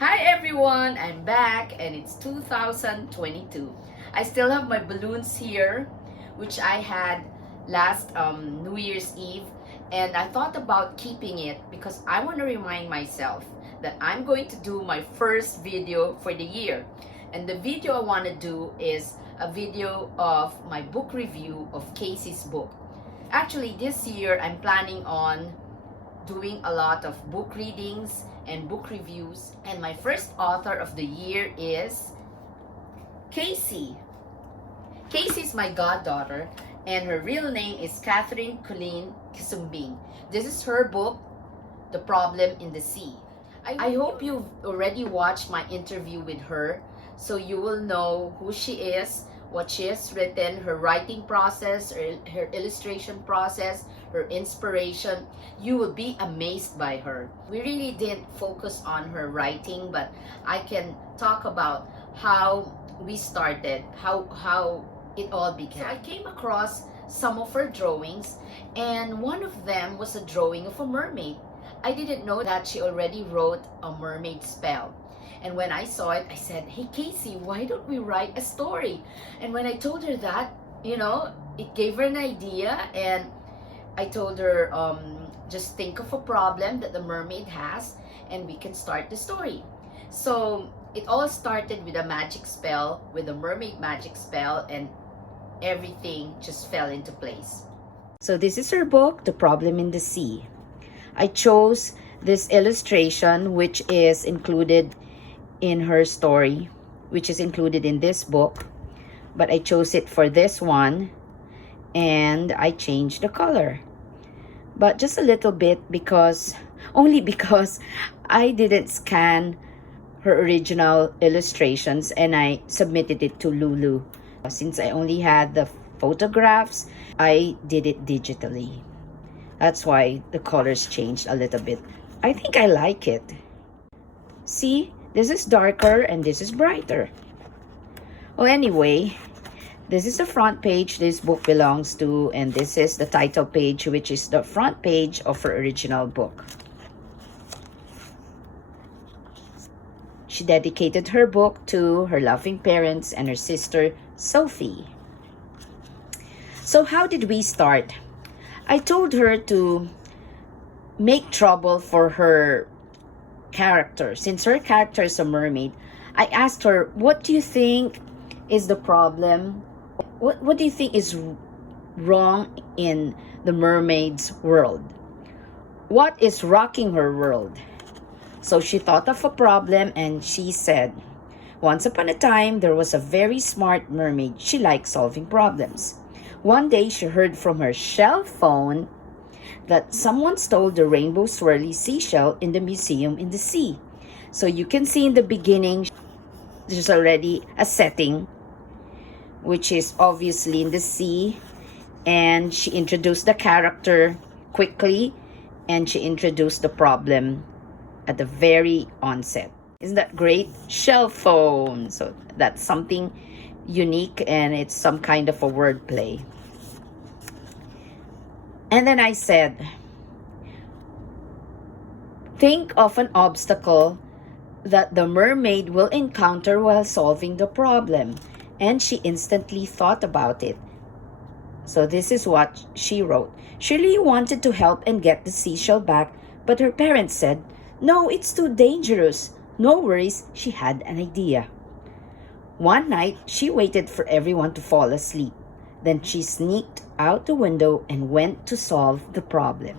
Hi everyone, I'm back and it's 2022. I still have my balloons here, which I had last New Year's Eve, and I thought about keeping it because I want to remind myself that I'm going to do my first video for the year. And the video I want to do is a video of my book review of Casey's book. Actually, this year I'm planning on doing a lot of book readings and book reviews, and my first author of the year is Chrissi. Chrissi is my goddaughter and her real name is Katherine Collen Quisumbing. This is her book, The Problem in the Sea. I hope you've already watched my interview with her, so you will know who she is, what she has written, her writing process, her illustration process, her inspiration. You will be amazed by her. We really didn't focus on her writing, but I can talk about how we started, how it all began. So I came across some of her drawings, and one of them was a drawing of a mermaid. I didn't know that she already wrote a mermaid spell. And when I saw it, I said, "Hey Casey, why don't we write a story?" And when I told her that, it gave her an idea, and I told her, just think of a problem that the mermaid has, and we can start the story. So it all started with a magic spell, with a mermaid magic spell, and everything just fell into place. So this is her book, The Problem in the Sea. I chose this illustration, which is included in her story, which is included in this book, but I chose it for this one, and I changed the color, but just a little bit, only because I didn't scan her original illustrations and I submitted it to Lulu. Since I only had the photographs, I did it digitally. That's why the colors changed a little bit. I think I like it. See, this is darker and this is brighter. Well, anyway, this is the front page this book belongs to, and this is the title page, which is the front page of her original book. She dedicated her book to her loving parents and her sister, Sophie. So how did we start? I told her to make trouble for her character. Since her character is a mermaid, I asked her, what do you think is the problem? What do you think is wrong in the mermaid's world? What is rocking her world? So she thought of a problem and she said, once upon a time, there was a very smart mermaid. She liked solving problems. One day, she heard from her shell phone that someone stole the rainbow swirly seashell in the museum in the sea. So you can see in the beginning, there's already a setting, which is obviously in the sea. And she introduced the character quickly, and she introduced the problem at the very onset. Isn't that great? Shell phone. So that's something unique, and it's some kind of a word play. And then I said, think of an obstacle that the mermaid will encounter while solving the problem. And she instantly thought about it. So this is what she wrote. Shirley wanted to help and get the seashell back, but her parents said, no, it's too dangerous. No worries, she had an idea. One night, she waited for everyone to fall asleep. Then she sneaked out the window and went to solve the problem.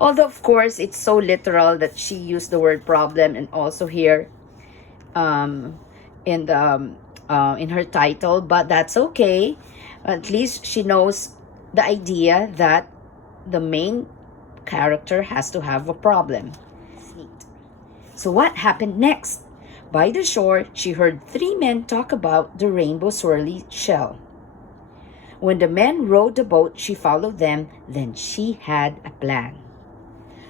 Although, of course, it's so literal that she used the word problem, and also here in her title, but that's okay. At least she knows the idea that the main character has to have a problem. Neat. So what happened next? By the shore, she heard three men talk about the rainbow swirly shell. When the men rowed the boat, she followed them. Then she had a plan.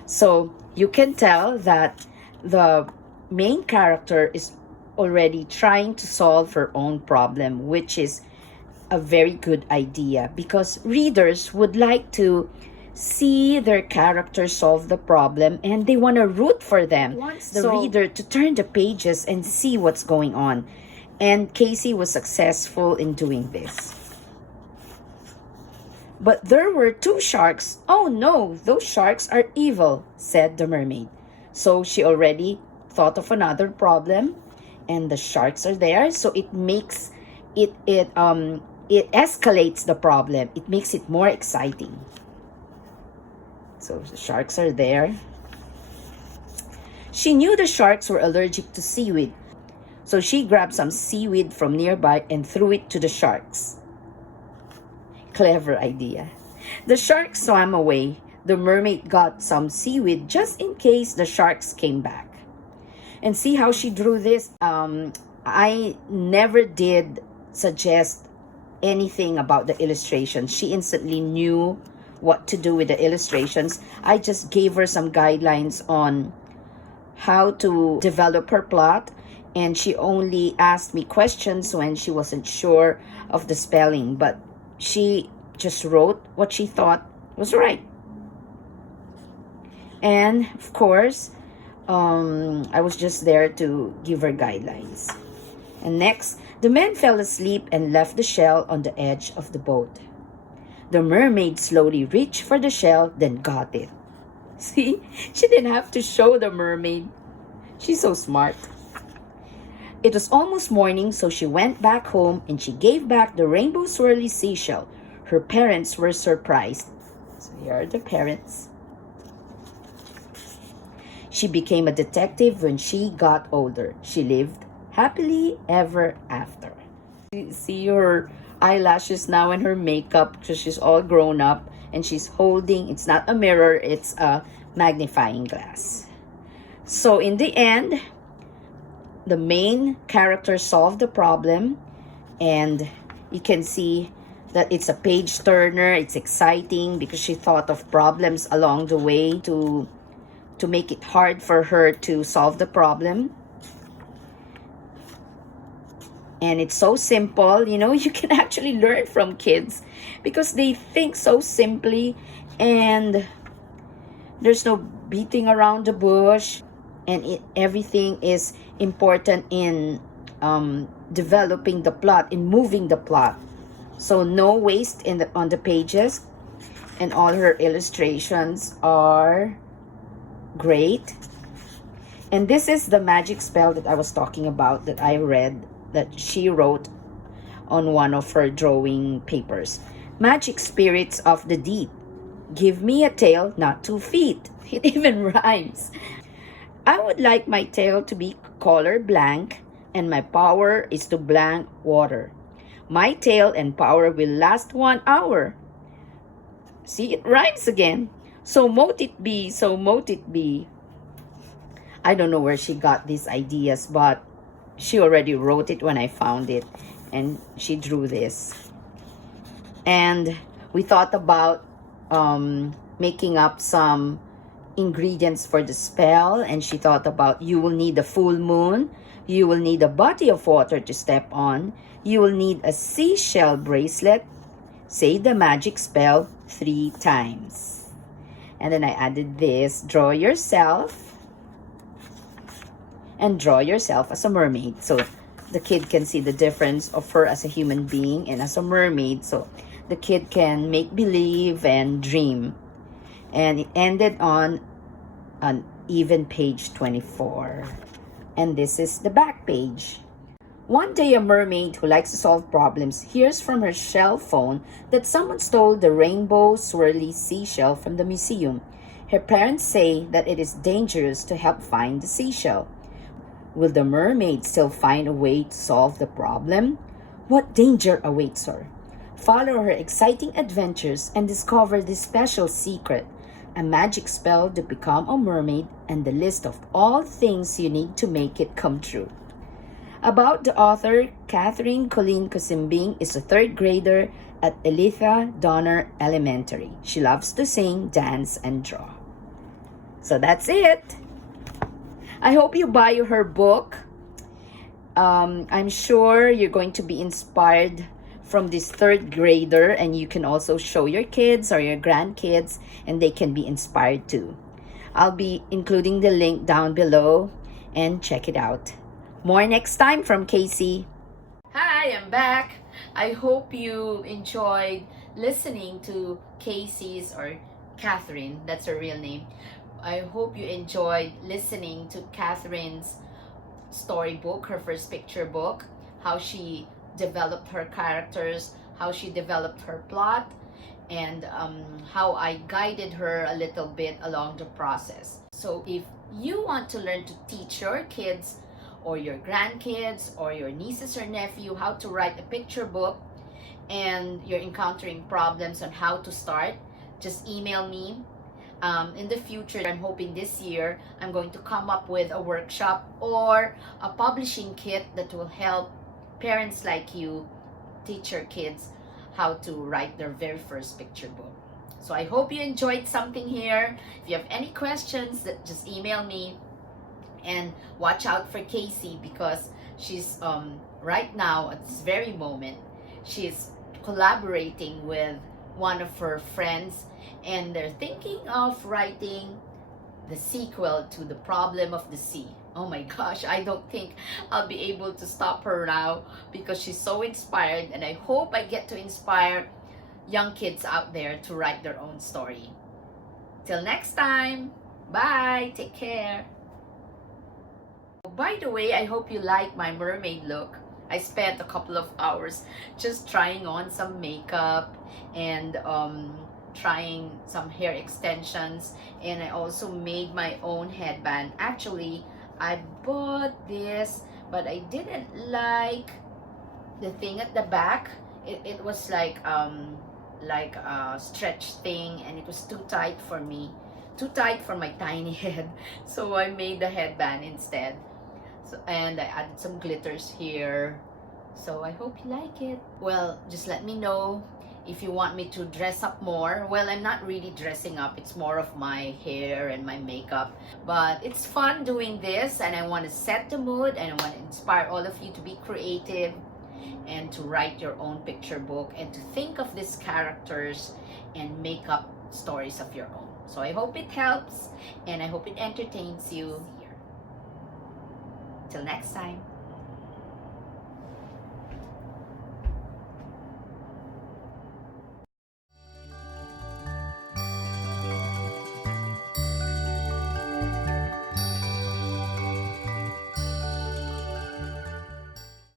So you can tell that the main character is already trying to solve her own problem, which is a very good idea because readers would like to see their characters solve the problem, and they want to root for them. Wants the reader to turn the pages and see what's going on. And Casey was successful in doing this. But there were two sharks. "Oh no, those sharks are evil," said the mermaid. So she already thought of another problem, and the sharks are there. So it makes it escalates the problem. It makes it more exciting. So the sharks are there. She knew the sharks were allergic to seaweed. So she grabbed some seaweed from nearby and threw it to the sharks. Clever idea. The sharks swam away. The mermaid got some seaweed just in case the sharks came back. And see how she drew this? I never did suggest anything about the illustrations. She instantly knew what to do with the illustrations. I just gave her some guidelines on how to develop her plot, and she only asked me questions when she wasn't sure of the spelling, but she just wrote what she thought was right. And of course, I was just there to give her guidelines. And next, the men fell asleep and left the shell on the edge of the boat. The mermaid slowly reached for the shell, then got it. See, she didn't have to show the mermaid. She's so smart. It was almost morning, so she went back home and she gave back the rainbow swirly seashell. Her parents were surprised. So here are the parents. She became a detective when she got older. She lived happily ever after. See her eyelashes now and her makeup, because she's all grown up, and she's holding, it's not a mirror, it's a magnifying glass. So in the end, the main character solved the problem, and you can see that it's a page turner. It's exciting because she thought of problems along the way to make it hard for her to solve the problem. And it's so simple, you know, you can actually learn from kids because they think so simply, and there's no beating around the bush, and everything is important in developing the plot, in moving the plot. So no waste on the pages, and all her illustrations are great. And this is the magic spell that I was talking about, that I read, that she wrote on one of her drawing papers. Magic spirits of the deep, give me a tail, not 2 feet. It even rhymes. I would like my tail to be color blank, and my power is to blank water. My tail and power will last 1 hour. See, it rhymes again. So mote it be, so mote it be. I don't know where she got these ideas, but she already wrote it when I found it, and she drew this. And we thought about making up some ingredients for the spell, and she thought about, you will need a full moon, you will need a body of water to step on, you will need a seashell bracelet, say the magic spell 3 times. And then I added this, draw yourself, and draw yourself as a mermaid. So the kid can see the difference of her as a human being and as a mermaid. So the kid can make believe and dream. And it ended on an even page 24. And this is the back page. One day, a mermaid who likes to solve problems hears from her shell phone that someone stole the rainbow swirly seashell from the museum. Her parents say that it is dangerous to help find the seashell. Will the mermaid still find a way to solve the problem? What danger awaits her? Follow her exciting adventures and discover this special secret, a magic spell to become a mermaid, and the list of all things you need to make it come true. About the author, Katherine Collen Quisumbing is a 3rd grader at Elitha Donner Elementary. She loves to sing, dance, and draw. So that's it. I hope you buy her book. I'm sure you're going to be inspired from this third grader, and you can also show your kids or your grandkids and they can be inspired too. I'll be including the link down below and check it out. More next time from Casey. Hi, I'm back. I hope you enjoyed listening to Casey's, or Katherine, that's her real name. I hope you enjoyed listening to Katherine's storybook, her first picture book, how she developed her characters, how she developed her plot, and how I guided her a little bit along the process. So if you want to learn to teach your kids or your grandkids or your nieces or nephew how to write a picture book, and you're encountering problems on how to start, just email me. In the future, I'm hoping this year, I'm going to come up with a workshop or a publishing kit that will help parents like you teach your kids how to write their very first picture book. So I hope you enjoyed something here. If you have any questions, just email me. And watch out for Casey, because she's right now at this very moment, she's collaborating with one of her friends, and they're thinking of writing the sequel to The Problem of the Sea. Oh my gosh, I don't think I'll be able to stop her now because she's so inspired, and I hope I get to inspire young kids out there to write their own story. Till next time, bye, take care. By the way, I hope you like my mermaid look. I spent a couple of hours just trying on some makeup and trying some hair extensions, and I also made my own headband. Actually, I bought this, but I didn't like the thing at the back. It was like a stretch thing, and it was too tight for me, too tight for my tiny head. So I made the headband instead. So, and I added some glitters here. So I hope you like it. Well, just let me know if you want me to dress up more. Well, I'm not really dressing up. It's more of my hair and my makeup. But it's fun doing this, and I want to set the mood, and I want to inspire all of you to be creative and to write your own picture book and to think of these characters and make up stories of your own. So I hope it helps, and I hope it entertains you. Till next time.